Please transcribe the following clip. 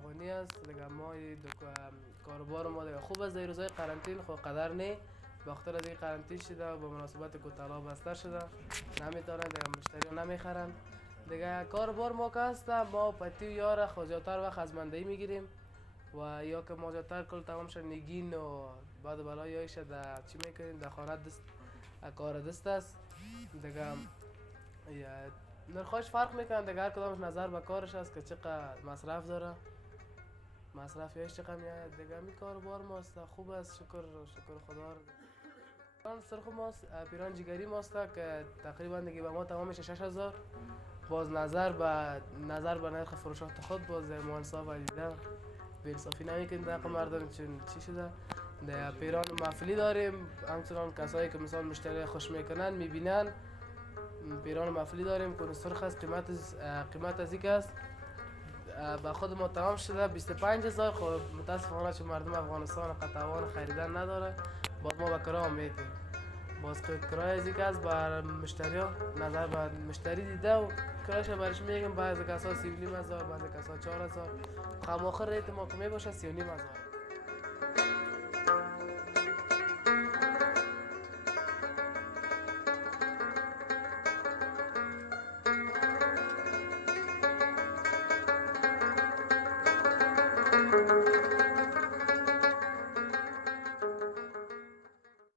افغانی است دیگه. ما کاروبار ما دیگه خوب است در روزهای قرنطین، خب قدر نه به خاطر از این قرنطین شده به مناسبت کوتالا بسته شده نمیتونن دیگه مشتری نمیخرن دیگه. کاروبار ما که هست ما پتی و یار خوزیاتر وقت از مندهی میگیریم و یا که ما زیادتر کل تمام شد نگین و بعد بلا یایش در چی میکنیم در خانه دست کار دست است دیگه. نرخاش فرق میکنه دیگه، هر کدامش نظر به کارش است که چقدر مصرف داره، مصرف یایش چقدر میاد دیگه. می کاروبار ماست خوب است، شکر خدا رو. پیران سرخ ماست، پیران جگری ماست که تقریبا دیگه به ما تمامش 6000. باز نظر به نرخ فروشات خود باز ما انصاف دیده به انصافی نمیکنیم دقیق مردم چون چی شده. در پیران مفلی داریم، همچنان کسایی که مثلا مشتری خوش میکنن میبینن پیران مفلی داریم که سرخ است. قیمت از این است با خود ما تمام شده 25000. خب متاسفانه چون مردم افغانستان قطعوان خریدن نداره باز ما به کرای میتیم. باز کرای از این است بر مشتری ها نظر بر مشتری دیده و کرایش برش میگیم. بعضی کسا 3500 بعضی کسا 4000. خب آخر ریت ما که میباشه 3500.